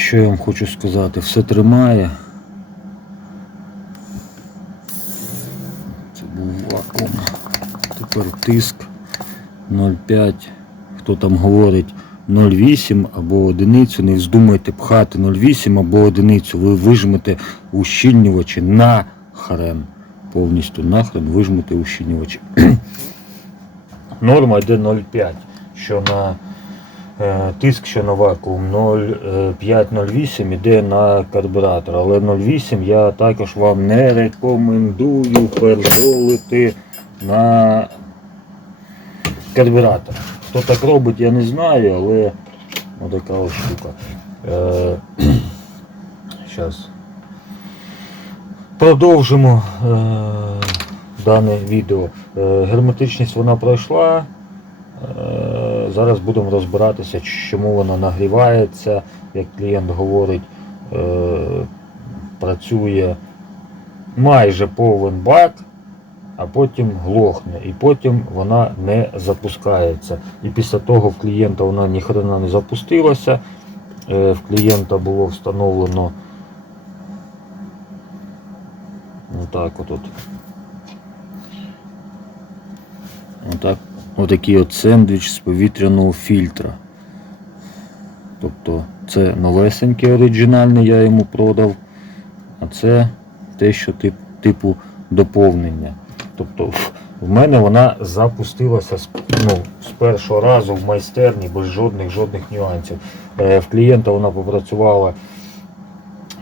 Що я вам хочу сказати? Все тримає. Це був вакуум. Тепер тиск 0,5. Хто там говорить 0,8 або одиницю, не вздумайте пхати 0,8 або одиницю. Ви вижмете ущільнювачі на хрен. Повністю нахрен вижмете ущільнювачі. Норма йде 0,5, що на тиск, що на вакуум 0,5-0,8 йде на карбюратор. Але 0,8 я також вам не рекомендую пердолити на карбюратор. Хто так робить, я не знаю, але отака ось штука. Е, Зараз. Продовжимо е, дане відео. Е, герметичність вона пройшла. Зараз будемо розбиратися, чому вона нагрівається. Як клієнт говорить, е, працює майже повен бак, а потім глохне, і потім вона не запускається. І після того в клієнта вона ніхрена не запустилася. Е, В клієнта було встановлено отак отут. Отак, отакий от сендвіч з повітряного фільтра. Тобто це новесенький оригінальний я йому продав, а це те, що тип, типу доповнення. Тобто в мене вона запустилася з, ну, з першого разу в майстерні без жодних жодних нюансів. Е, в клієнта вона попрацювала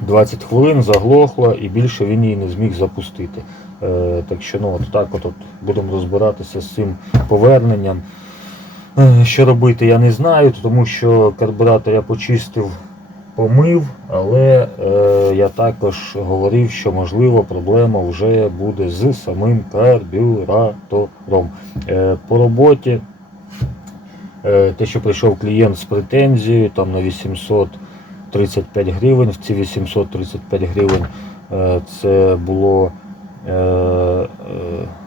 20 хвилин, заглохла і більше він її не зміг запустити. Е, так що ну, от так от, от будемо розбиратися з цим поверненням. Е, Що робити, я не знаю, тому що карбюратор я почистив, помив, але е, я також говорив, що можливо проблема вже буде з самим карбюратором. Е, по роботі е, те, що прийшов клієнт з претензією там на 835 гривень, в ці 835 гривень е, це було е, е,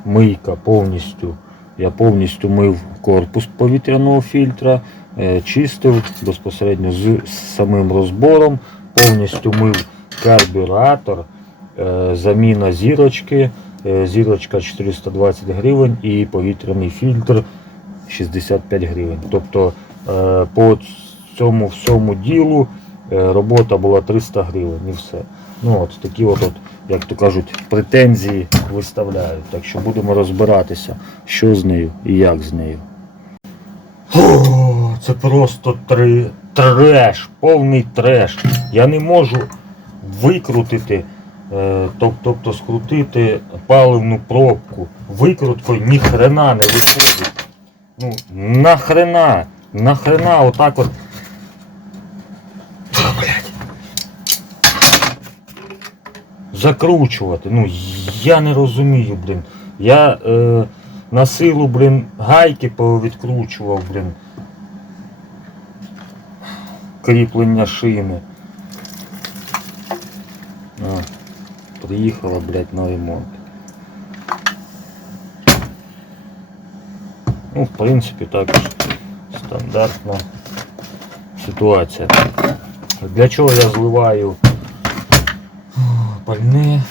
мийка повністю. Я повністю мив корпус повітряного фільтра, чистив безпосередньо з самим розбором, повністю мив карбюратор, заміна зірочки, зірочка 420 гривень і повітряний фільтр 65 гривень. Тобто по цьому всьому ділу робота була 300 гривень і все. Ну от такі от, от, як то кажуть, претензії виставляють. Так що будемо розбиратися, що з нею і як з нею. Це просто три, треш, повний треш. Я не можу викрутити, е, тоб- тобто скрутити паливну пробку. Викруткою ні хрена не виходить. Ну, нахрена, нахрена отак от. Закручувати. Ну, я не розумію, блін. Я е, на силу, блін, гайки повідкручував, блін. Кріплення шини. А, приїхала, блядь, на ремонт. Ну, в принципі, також стандартна ситуація. Для чого я зливаю пальне?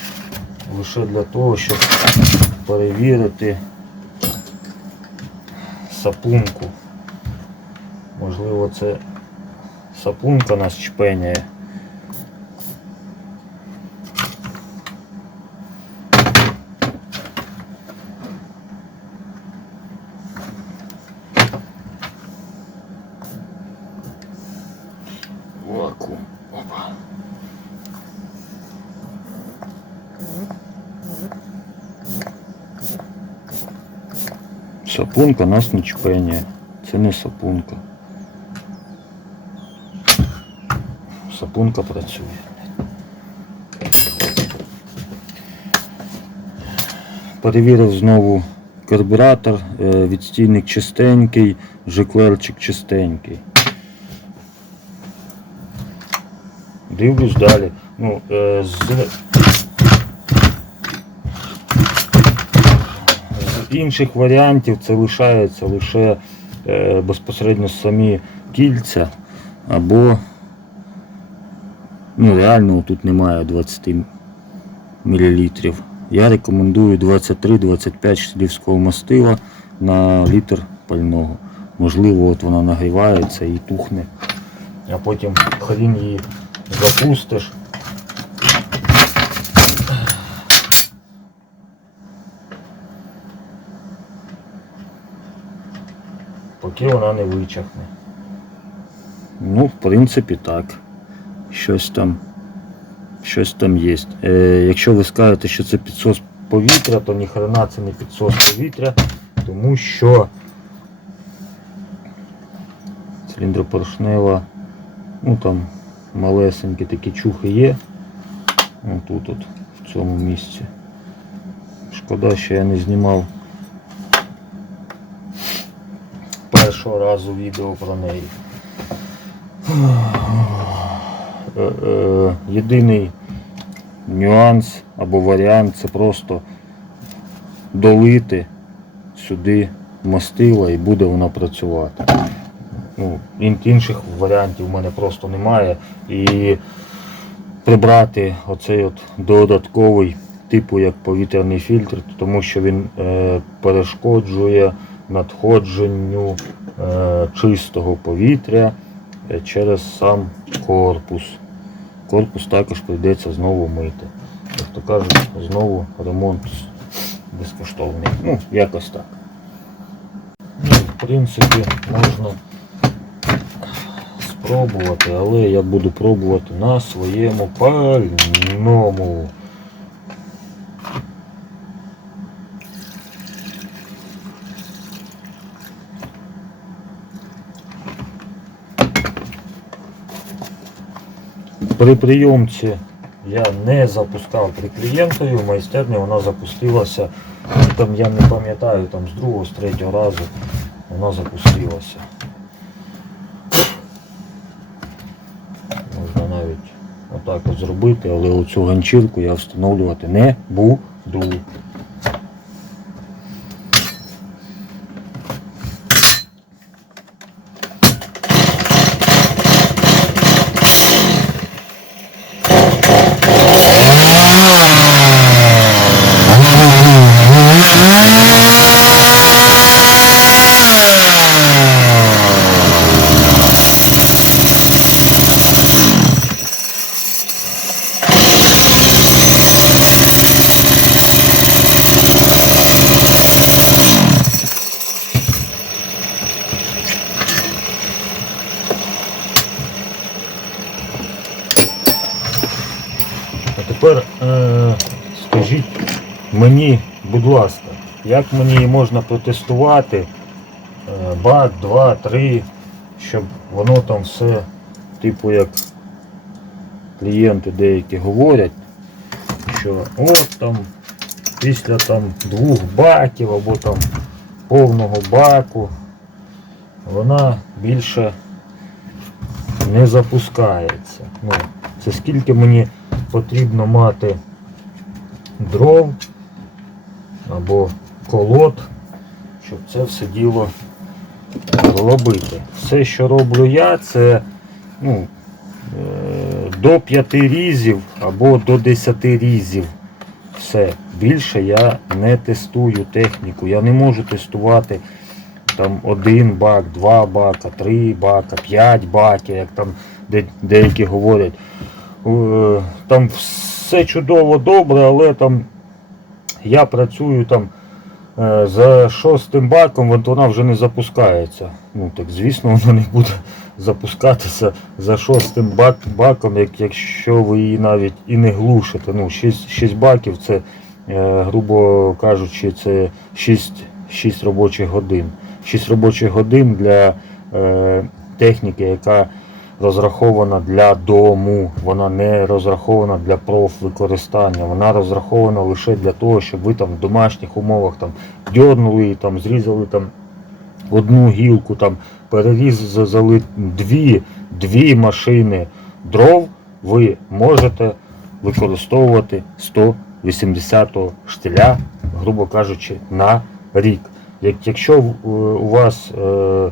Лише для того, щоб перевірити сапунку. Можливо, це сапунка нас чпеняє. Вакуум. Опа. Сапунка нас не чпеняє. Це не сапунка. Сапунка працює. Перевірив знову карбюратор, е, відстійник чистенький, жиклерчик чистенький. Дивлюсь далі. Ну, е, з... інших варіантів це лишається лише е, безпосередньо самі кільця або Ну реально тут немає 20 мл. Я рекомендую 23-25 шлівського мастила на літр пального. Можливо, от вона нагрівається і тухне. А потім хрін її запустиш. Поки вона не вичахне. Ну, в принципі, так. Щось там. Щось там є. Е, якщо ви скажете, що це підсос повітря, то ніхрена це не підсос повітря, тому що циліндропоршнева, ну там малесенькі такі чухи є. Ось тут от, в цьому місці. Шкода, що я не знімав першого разу відео про неї. Е, е, Єдиний нюанс або варіант це просто долити сюди мастила і буде вона працювати. Ну, інших варіантів в мене просто немає. І прибрати оцей от додатковий типу як повітряний фільтр, тому що він е, перешкоджує надходженню чистого повітря е, через сам корпус. Корпус також прийдеться знову мити. Як то кажуть, знову ремонт безкоштовний. Ну, якось так. Ну, в принципі, можна спробувати, але я буду пробувати на своєму пальному. При прийомці я не запускав при клієнтові, в майстерні вона запустилася, там я не пам'ятаю, там з другого, з третього разу вона запустилася. Можна навіть отак от зробити, але оцю ганчірку я встановлювати не буду. А тепер е, скажіть мені, будь ласка, як мені можна протестувати е, бак, два, три, щоб воно там все, типу як клієнти деякі говорять, що от там після там двох баків або там повного баку вона більше не запускається. Ну, це скільки мені потрібно мати дров або колод, щоб це все діло робити. Все, що роблю я, це ну, е, до 5 різів або до 10 різів. Все. Більше я не тестую техніку. Я не можу тестувати там один бак, два бака, три бака, п'ять баків, як там де- деякі говорять. Е, Там все чудово добре, але там я працюю там е, за шостим баком, вона вже не запускається. Ну так звісно, вона не буде запускатися за шостим бак, баком, як, якщо ви її навіть і не глушите. Ну, 6, 6 баків це, е, грубо кажучи, це 6, 6 робочих годин. 6 робочих годин для е, техніки, яка розрахована для дому, вона не розрахована для профвикористання, вона розрахована лише для того, щоб ви там в домашніх умовах там дьорнули, там, зрізали там одну гілку, там перерізали дві, дві машини дров, ви можете використовувати 180-го штиля, грубо кажучи, на рік. Якщо в- у вас е,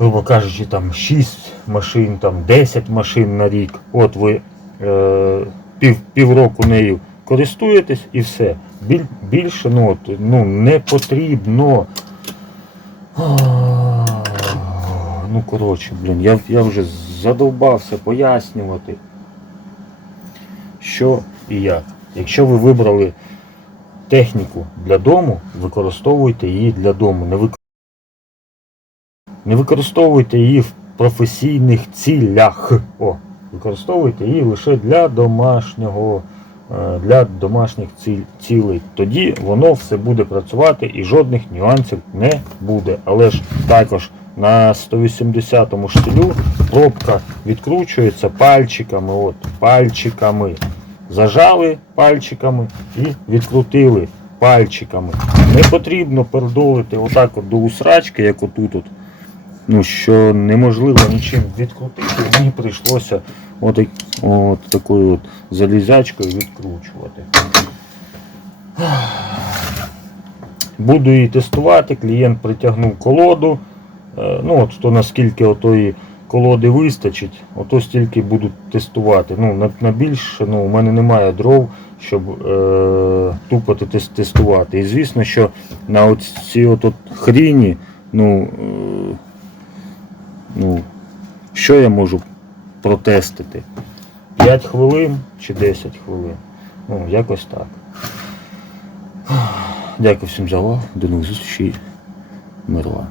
грубо кажучи, там 6 машин, там 10 машин на рік. От ви е, пів, півроку нею користуєтесь і все. Біль, більше ну, от, ну, не потрібно. Ну, коротше, блін, я, я вже задовбався пояснювати, що і як. Якщо ви вибрали техніку для дому, використовуйте її для дому. Не. Не використовуйте її в професійних цілях. О, використовуйте її лише для домашнього, е, для домашніх ці- цілей. Тоді воно все буде працювати і жодних нюансів не буде. Але ж також на 180 му штилю пробка відкручується пальчиками. От, пальчиками. Зажали пальчиками і відкрутили пальчиками. Не потрібно пердолити отак от до усрачки, як отут. От, ну, що неможливо нічим відкрутити. Мені прийшлося от, от такою от залізячкою відкручувати. Буду її тестувати, клієнт притягнув колоду. Е, Ну, от то наскільки отої колоди вистачить, ото стільки буду тестувати. Ну, на, на більше ну, у мене немає дров, щоб е, тупо тестувати. І звісно, що на от цій от, хріні, ну, е, що я можу протестити? 5 хвилин чи 10 хвилин. Ну, якось так. Дякую всім за увагу. До нових зустрічей. Мирла.